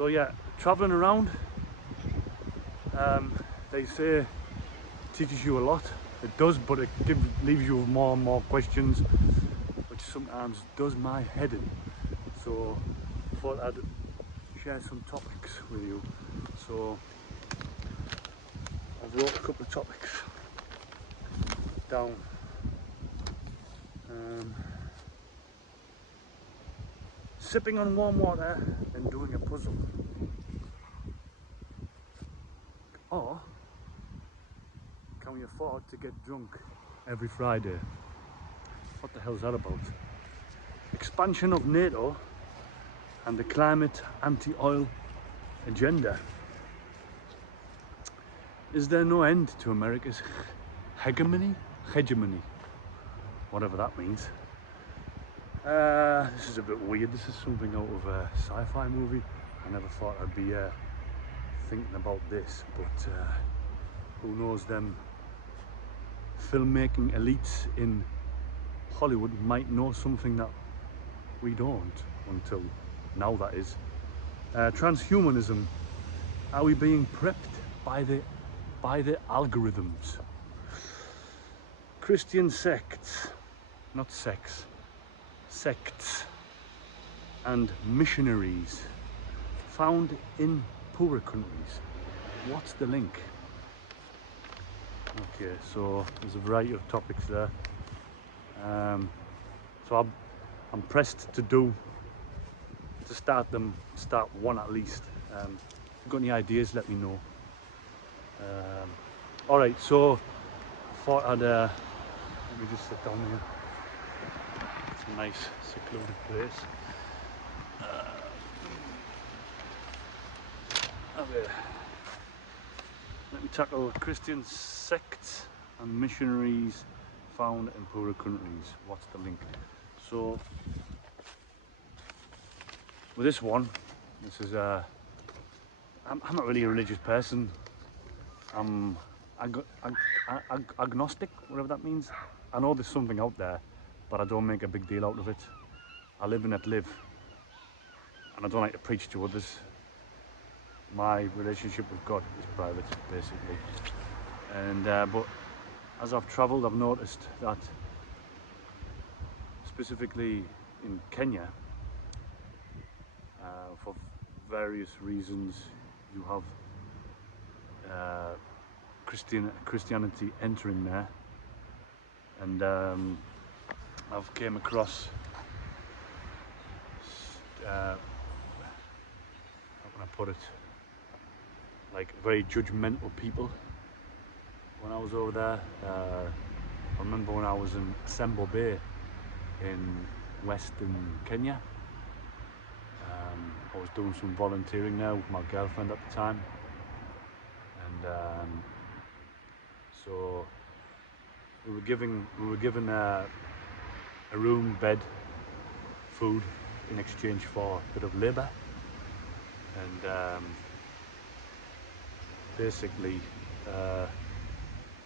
So yeah, traveling around, they say it teaches you a lot. It does, but it leaves you with more and more questions, which sometimes does my head in. So I thought I'd share some topics with you. So I've wrote a couple of topics down. Sipping on warm water and doing a puzzle. Or can we afford to get drunk every Friday? What the hell's that about? Expansion of NATO and the climate anti-oil agenda. Is there no end to America's hegemony? Whatever that means. This is a bit weird. This is something out of a sci-fi movie. I never thought I'd be thinking about this, but who knows, them filmmaking elites in Hollywood might know something that we don't, until now, that is. Transhumanism. Are we being prepped by the algorithms? Christian sects, not sex, sects and missionaries found in poorer countries. What's the link? Okay, so there's a variety of topics there. So I'm pressed to start one at least. If you've got any ideas, let me know. All right, so I thought I'd let me just sit down here. It's a nice secluded place. Okay. Let me tackle Christian sects and missionaries found in poorer countries. What's the link? So with this one, this is I'm not really a religious person. I'm agnostic, whatever that means. I know there's something out there, but I don't make a big deal out of it. I live and let live, and I don't like to preach to others. My relationship with God is private, basically. And but as I've travelled, I've noticed that, specifically in Kenya, for various reasons, you have Christianity entering there, and I've came across how can I put it, like very judgmental people. When I was over there, I remember when I was in Sembo Bay in Western Kenya. I was doing some volunteering there with my girlfriend at the time, and so we were given a room, bed, food in exchange for a bit of labour, and basically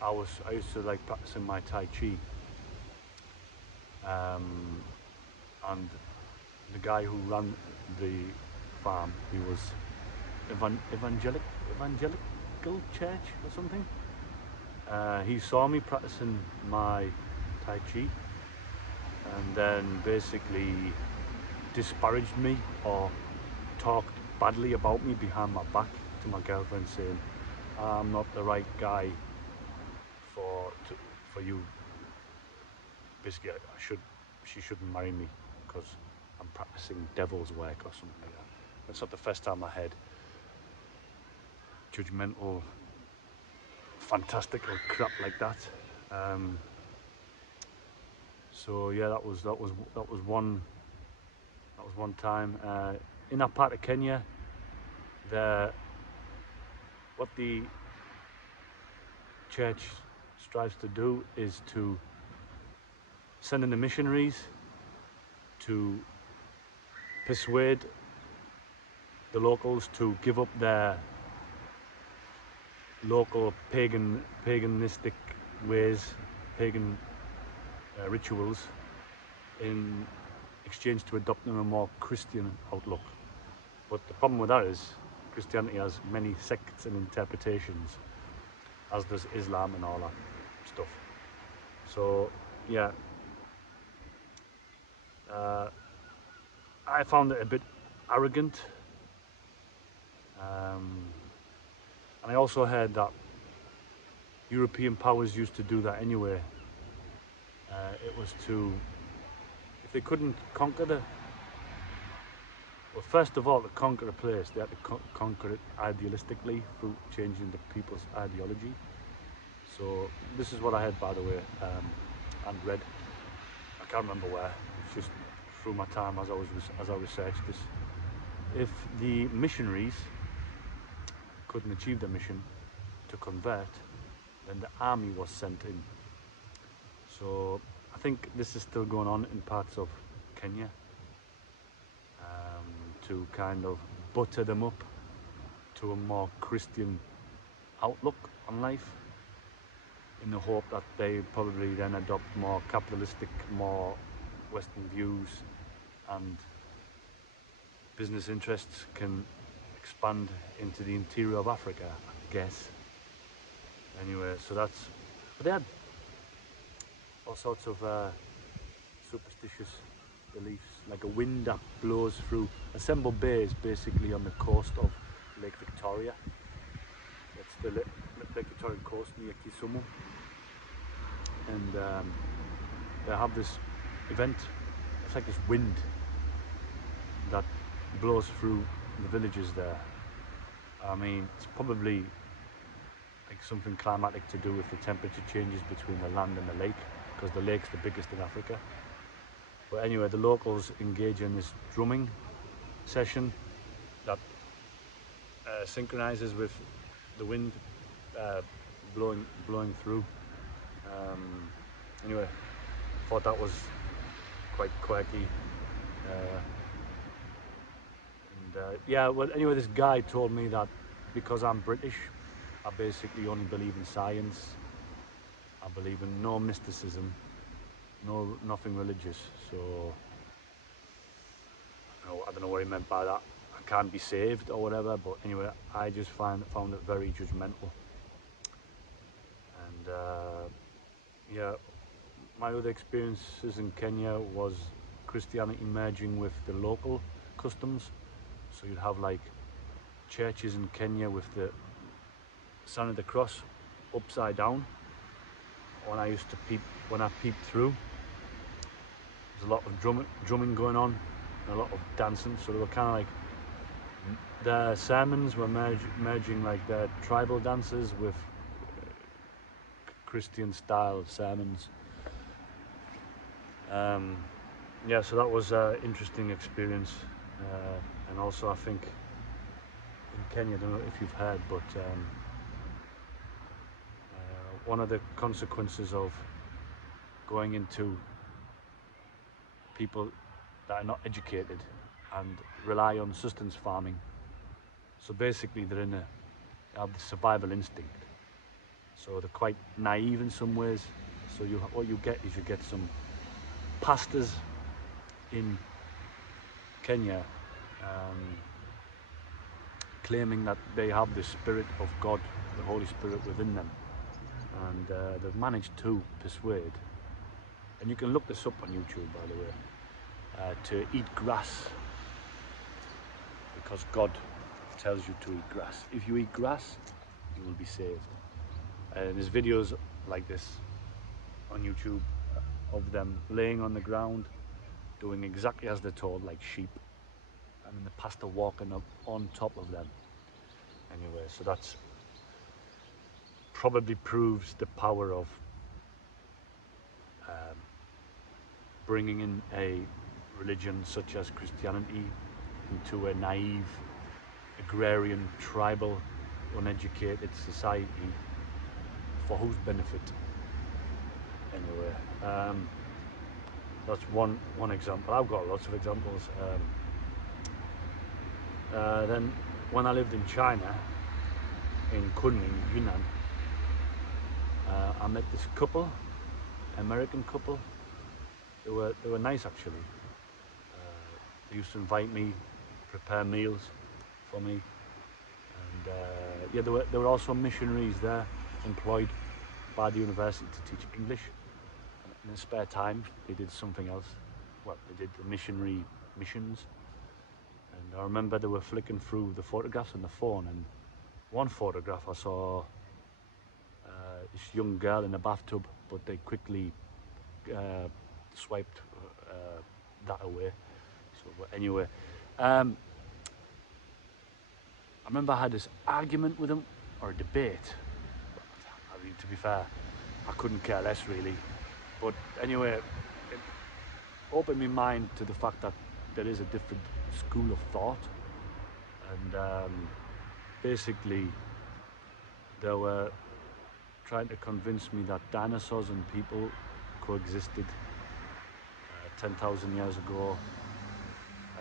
I used to like practicing my Tai Chi, and the guy who ran the farm, he was evangelical church or something. He saw me practicing my Tai Chi, and then basically disparaged me or talked badly about me behind my back to my girlfriend, saying I'm not the right guy for you. Basically, she shouldn't marry me because I'm practicing devil's work or something like that. That's not the first time I had judgmental, fantastical crap like that. So yeah, that was one time in that part of Kenya. What the church strives to do is to send in the missionaries to persuade the locals to give up their local paganistic ways, pagan rituals, in exchange to adopting a more Christian outlook. But the problem with that is Christianity has many sects and interpretations, as does Islam and all that stuff. So yeah, uh, I found it a bit arrogant, and I also heard that European powers used to do that anyway. It was to, if they couldn't conquer well, first of all, to conquer a place, they had to conquer it idealistically through changing the people's ideology. So this is what I heard, by the way, and read. I can't remember where. It's just through my time as I researched this. If the missionaries couldn't achieve their mission to convert, then the army was sent in. So I think this is still going on in parts of Kenya, to kind of butter them up to a more Christian outlook on life, in the hope that they probably then adopt more capitalistic, more Western views, and business interests can expand into the interior of Africa, I guess. Anyway, so that's, but they had all sorts of superstitious beliefs, like a wind that blows through. Assemble Bay is basically on the coast of Lake Victoria. It's the Lake Victoria coast near Kisumu, and they have this event. It's like this wind that blows through the villages there. I mean, it's probably like something climatic to do with the temperature changes between the land and the lake, because the lake's the biggest in Africa. But anyway, the locals engage in this drumming session that synchronizes with the wind blowing through. Anyway, I thought that was quite quirky. Yeah, well, anyway, this guy told me that because I'm British, I basically only believe in science. I believe in no mysticism, nothing religious. So I don't know what he meant by that. I can't be saved or whatever. But anyway, I just found it very judgmental. And yeah, my other experiences in Kenya was Christianity merging with the local customs. So you'd have like churches in Kenya with the sign of the cross upside down. When I peeped through, there's a lot of drumming going on and a lot of dancing. So they were kind of like, their sermons were merging like their tribal dances with Christian style sermons. Yeah, so that was an interesting experience. And also I think in Kenya, I don't know if you've heard, but one of the consequences of going into people that are not educated and rely on sustenance farming. So basically they have the survival instinct. So they're quite naive in some ways. So what you get is you get some pastors in Kenya claiming that they have the Spirit of God, the Holy Spirit within them. And they've managed to persuade, and you can look this up on YouTube, by the way, to eat grass, because God tells you to eat grass. If you eat grass, you will be saved. And there's videos like this on YouTube of them laying on the ground, doing exactly as they're told, like sheep, and then the pastor walking up on top of them. Anyway, so that's probably proves the power of bringing in a religion such as Christianity into a naive, agrarian, tribal, uneducated society, for whose benefit? Anyway, that's one example. I've got lots of examples. Then when I lived in China, in Kunming, Yunnan, I met this couple, American couple. They were nice, actually. They used to invite me prepare meals for me. And yeah, there were also missionaries there employed by the university to teach English. And in their spare time, they did something else. Well, they did the missionary missions. And I remember they were flicking through the photographs on the phone, and one photograph I saw this young girl in a bathtub, but they quickly swiped that away. So anyway, I remember I had this argument with him, or a debate. I mean, to be fair, I couldn't care less really. But anyway, it opened my mind to the fact that there is a different school of thought. And basically, they were trying to convince me that dinosaurs and people coexisted 10,000 years ago.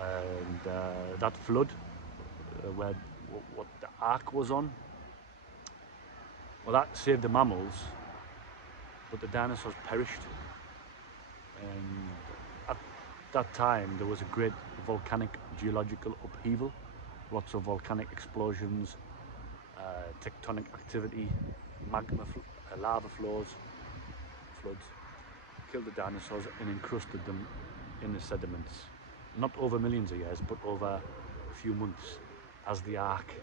And that flood, where what the ark was on, well, that saved the mammals, but the dinosaurs perished. And at that time, there was a great volcanic geological upheaval, lots of volcanic explosions, tectonic activity, lava floods, killed the dinosaurs and encrusted them in the sediments. Not over millions of years, but over a few months, as the ark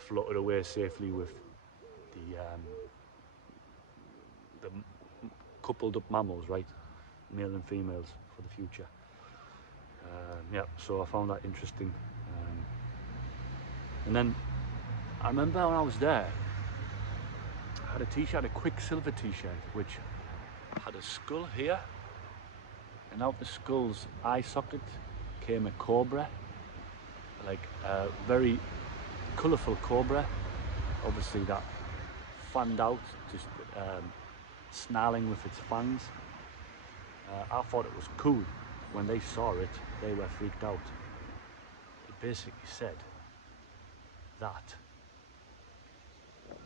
floated away safely with the coupled up mammals, right, male and females, for the future. Yeah, so I found that interesting. And then I remember when I was there, I had a t-shirt, a Quicksilver t-shirt, which had a skull here, and out the skull's eye socket came a cobra, like a very colourful cobra, obviously that fanned out, just snarling with its fangs. I thought it was cool. When they saw it, they were freaked out. It basically said that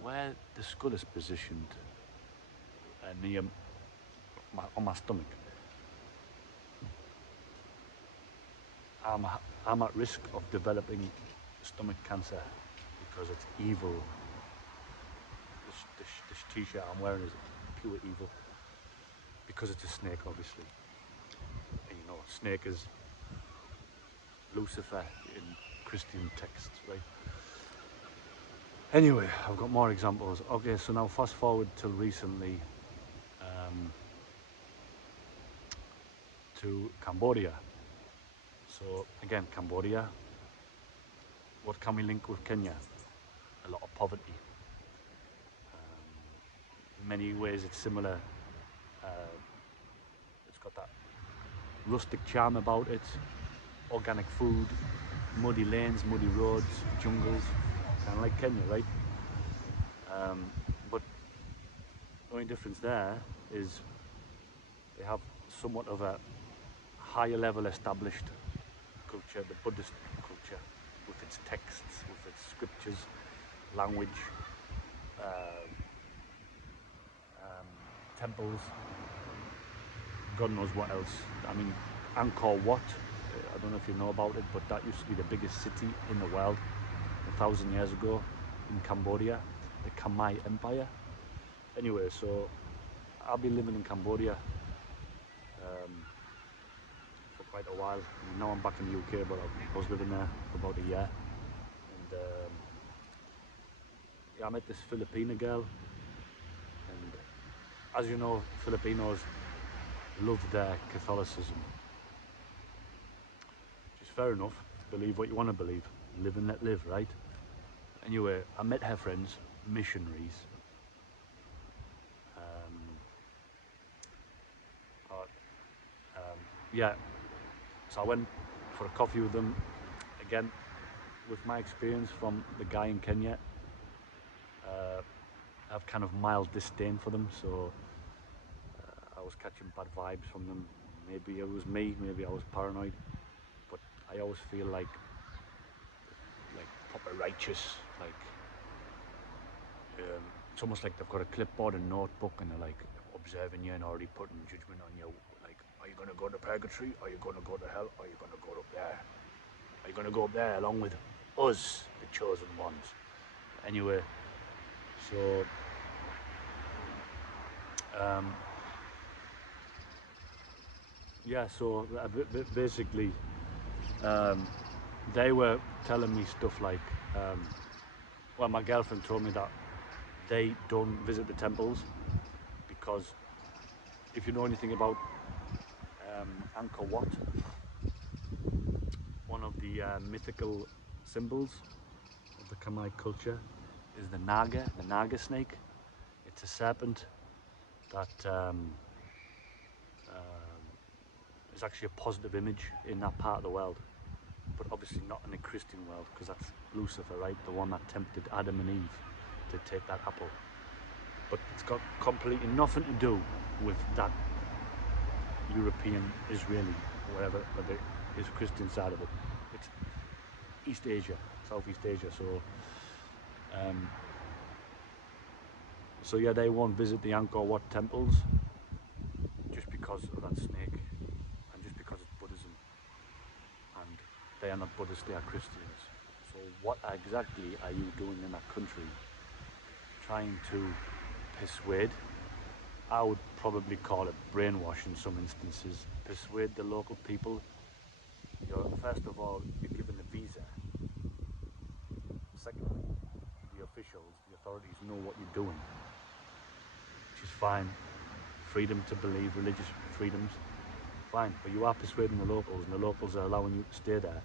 where the skull is positioned near on my stomach, I'm at risk of developing stomach cancer because it's evil. This t-shirt I'm wearing is pure evil because it's a snake, obviously. And you know, snake is Lucifer in Christian texts, right? Anyway, I've got more examples. Okay, so now fast forward till recently, to Cambodia. So again, Cambodia, what can we link with Kenya? A lot of poverty. In many ways it's similar. It's got that rustic charm about it, organic food, muddy lanes, muddy roads, jungles, kind of like Kenya, right? But the only difference there is they have somewhat of a higher level established culture, the Buddhist culture, with its texts, with its scriptures, language, temples, God knows what else. I mean, Angkor Wat, I don't know if you know about it, but that used to be the biggest city in the world 1,000 years ago in Cambodia, the Khmer Empire. Anyway, so I've been living in Cambodia for quite a while. I mean, now I'm back in the UK, but I was living there for about a year. And yeah, I met this Filipina girl, and as you know, Filipinos love their Catholicism. Which is fair enough, believe what you want to believe, live and let live, right? Anyway, I met her friends, missionaries. Yeah, so I went for a coffee with them. Again, with my experience from the guy in Kenya, I have kind of mild disdain for them, so I was catching bad vibes from them. Maybe it was me, maybe I was paranoid, but I always feel like proper righteous, like it's almost like they've got a clipboard and notebook and they're like observing you and already putting judgment on you, like, Are you going to go to purgatory? Are you going to go to hell? Or are you going to go up there? Are you going to go up there along with us, the chosen ones? Anyway, so yeah, so basically they were telling me stuff like, well, my girlfriend told me that they don't visit the temples because if you know anything about Angkor Wat, one of the mythical symbols of the Khmer culture is the Naga snake. It's a serpent that is actually a positive image in that part of the world, but obviously not in the Christian world, because that's Lucifer, right? The one that tempted Adam and Eve to take that apple. But it's got completely nothing to do with that European, Israeli, whatever the is Christian side of it. It's East Asia, Southeast Asia. So yeah, they won't visit the Angkor Wat temples just because of that snake, and just because it's Buddhism, and they are not Buddhists, they are Christians. So what exactly are you doing in that country? Trying to persuade, I would probably call it brainwash in some instances, persuade the local people. First of all, you're given a visa. Secondly, the officials, the authorities know what you're doing, which is fine. Freedom to believe, religious freedoms, fine. But you are persuading the locals, and the locals are allowing you to stay there.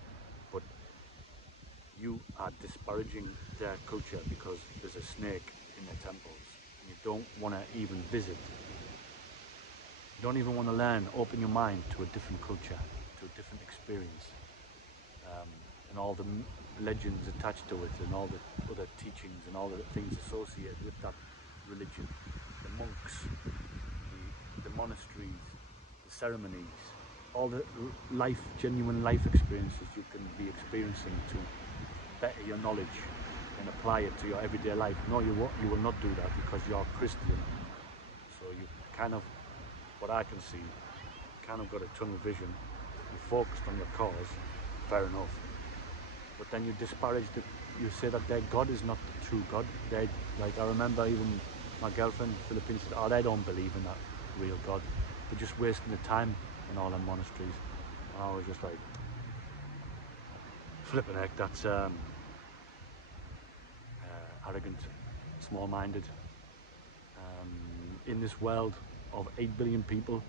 But you are disparaging their culture because there's a snake in their temples, and you don't want to even visit. You don't even want to learn, open your mind to a different culture, to a different experience, and all the legends attached to it, and all the other teachings, and all the things associated with that religion. The monks, the monasteries, the ceremonies, all the genuine life experiences you can be experiencing to better your knowledge and apply it to your everyday life. No, you will not do that because you're Christian. So you kind of, what I can see, kind of got a tunnel vision. You focused on your cause, fair enough. But then you disparage you say that their God is not the true God. They, like, I remember even my girlfriend, Philippine, said, oh, they don't believe in that real God. They're just wasting the time in all them monasteries. And I was just like, flipping heck, that's arrogant, small-minded. In this world of 8 billion people,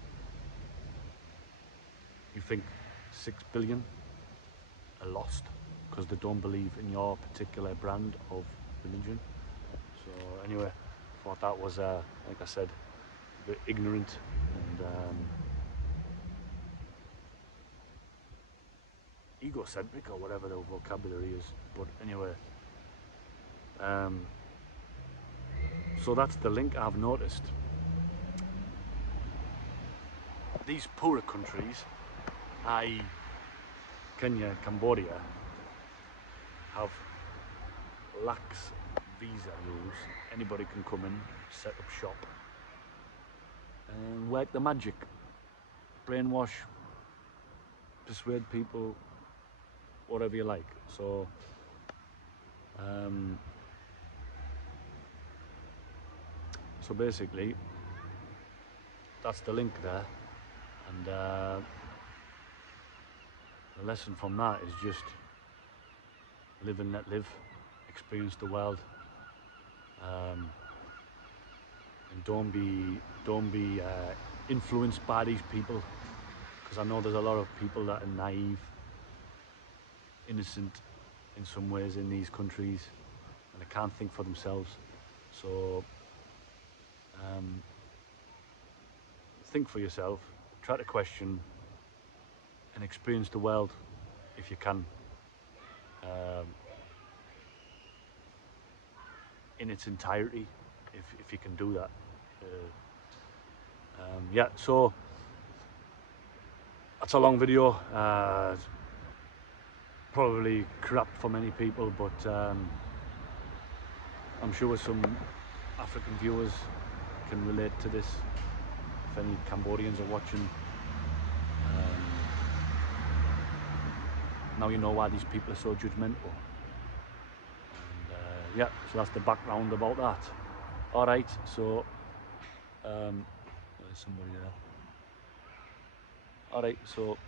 you think 6 billion are lost because they don't believe in your particular brand of religion. So anyway, I thought that was, like I said, a bit ignorant and egocentric, or whatever the vocabulary is. But anyway, so that's the link I've noticed. These poorer countries, i.e. Kenya, Cambodia, have lax visa rules. Anybody can come in, set up shop, and work the magic. Brainwash, persuade people, whatever you like. So, so basically, that's the link there, and the lesson from that is just live and let live, experience the world, and don't be influenced by these people, because I know there's a lot of people that are naive, innocent in some ways in these countries, and they can't think for themselves. So think for yourself, try to question and experience the world if you can, in its entirety, if you can do that. Yeah, so that's a long video, probably crap for many people, but I'm sure some African viewers can relate to this. If any Cambodians are watching, now you know why these people are so judgmental. And yeah, so that's the background about that. All right, so there's somebody there. All right, so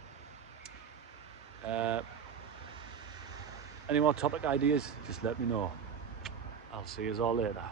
any more topic ideas, just let me know. I'll see you all later.